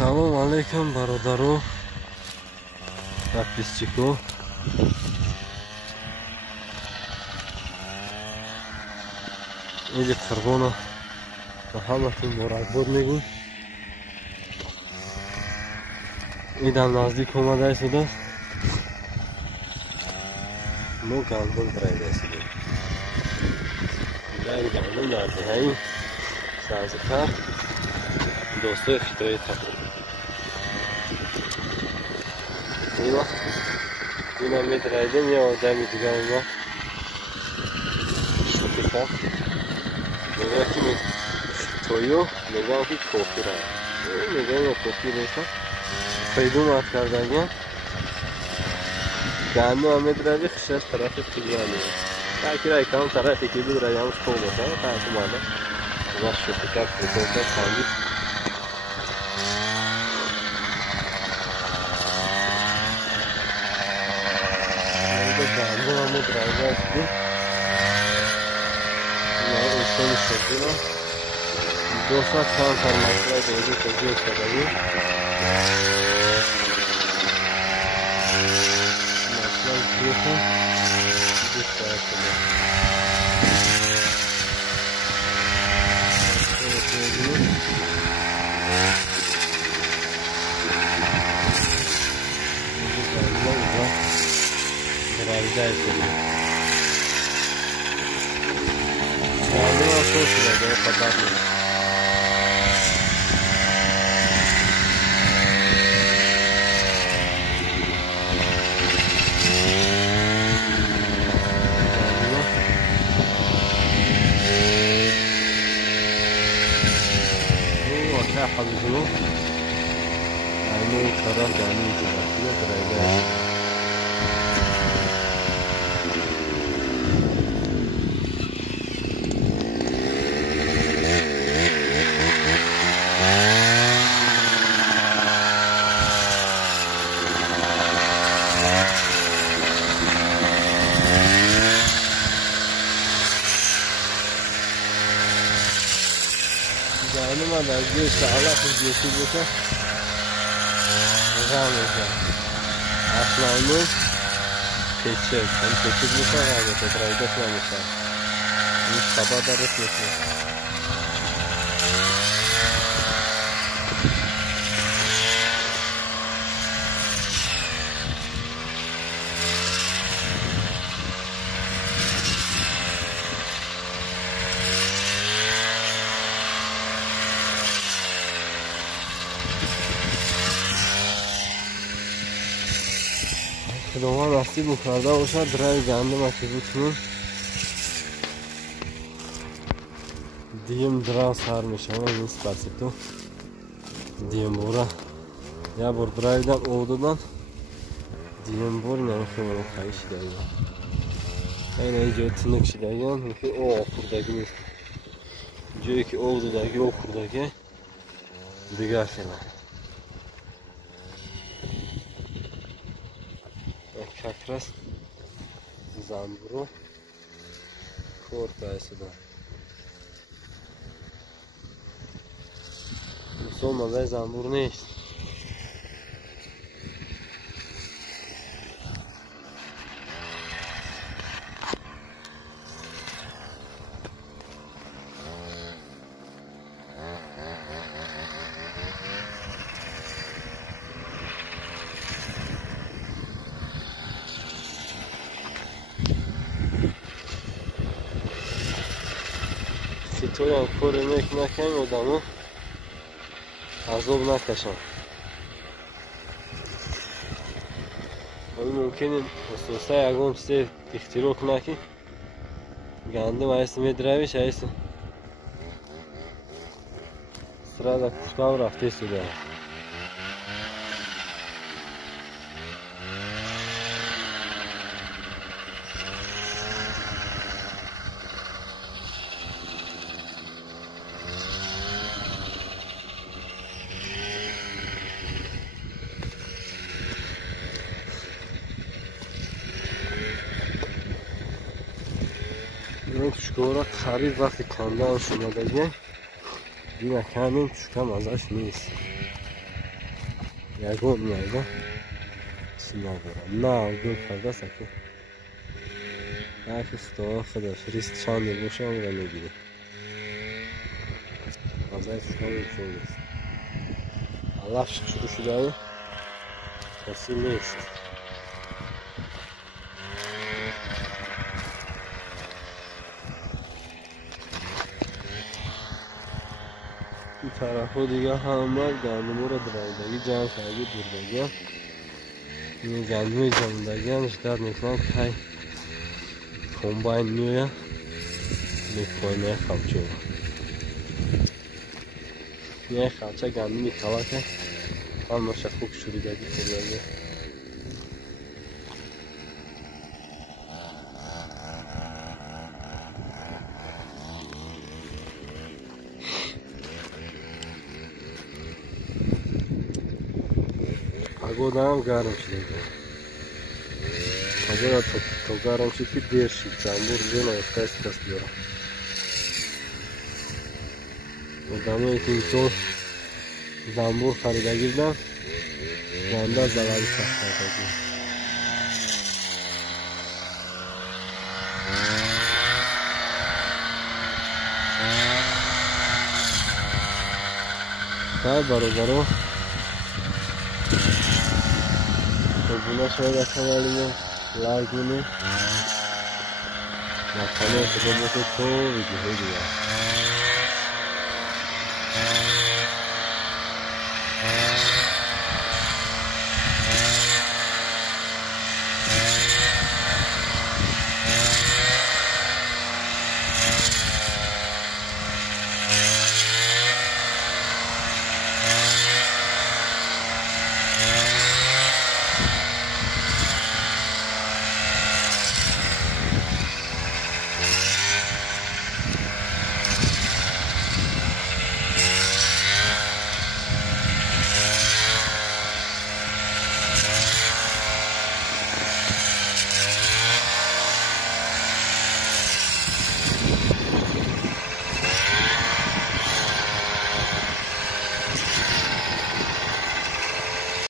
Салом алейкум бародару подписчику. Иди Қурбона ба ҳаматон муборакбод мегӯям. Идам наздик омада истодааст. Мо гандум драйда истодем. Гандум дар диҳаи Занзибар достои хитрои тақриб. Ина медрайдем, я одами дигар омад шӯхӣ кард. Мегӯяд ки тоё мегӯям ки кофир аст. Мегӯям кофир нест. Придумат кардагиам. Гандум медрайди хишаш тарафи қилиан. Такира кам тарафи ки будрайдам школ боша. Так омада. Ва шӯхӣ кард, приколка сандид. Гандум медрайди аст. Dosa kan parmaklar doğru koyuyor tabii. Maslar diyorsa bu sayesinde. حافظونه عينه قرار جانبي كده درجات Zaten da göğüs Allah kızıyorsa göğüs ramazan aslanın keçi ben keçi göğüs ramazan tekrarda ramazan hiç sabahda resmi خداوند راستی بخورده باشد درای گندم که بتونیم دیم درا سر میشه نیست برسی تو دیم بورا یا بور درایدم او دادن دیم بور نمیخوام رو خواهی شده این اینجا تنک شده که او خوردگی نیست جایی که او دادگی او خوردگی دیگر خیلی Kakras zamburu korkayısıdır. Musulmanlar zamburu ne ist? To'yam ko'rinmak ekan odamni azob nakasham. Mumkin asosan yagom chizib ixtiro qilaki gandum aysi medravich aysi sırada kuşkav rafte sуда. Tuşkora qarib vaqti kamdan shumadagi bina kamin tushkam ازش نیست یگون میگم چی ندارم نه گل کرده سکه اخستا خودش ریست چند بوشه هم رو نگیره از این شکام چون نیست علف شروع شده کسی نیست این طرف ها دیگه همه گندمو رو درایدگی جمع کردی بردگی هم این گندموی جمعدگی هم شدر میکنم که کمباین میوه میکنه خمچه یه خمچه گندمی کلا که همه خوب شوریدگی کنه پگودا هم گرم شده پگودا تو گرم شد که دیر شد زنبور زن و افتایست دست بیارم و دمه که تو زنبور خریده گیردم گنده زلالی سخت کرده خیلی برو بونه شاید اکمالیم لایک منی نکنه که تو ویدیو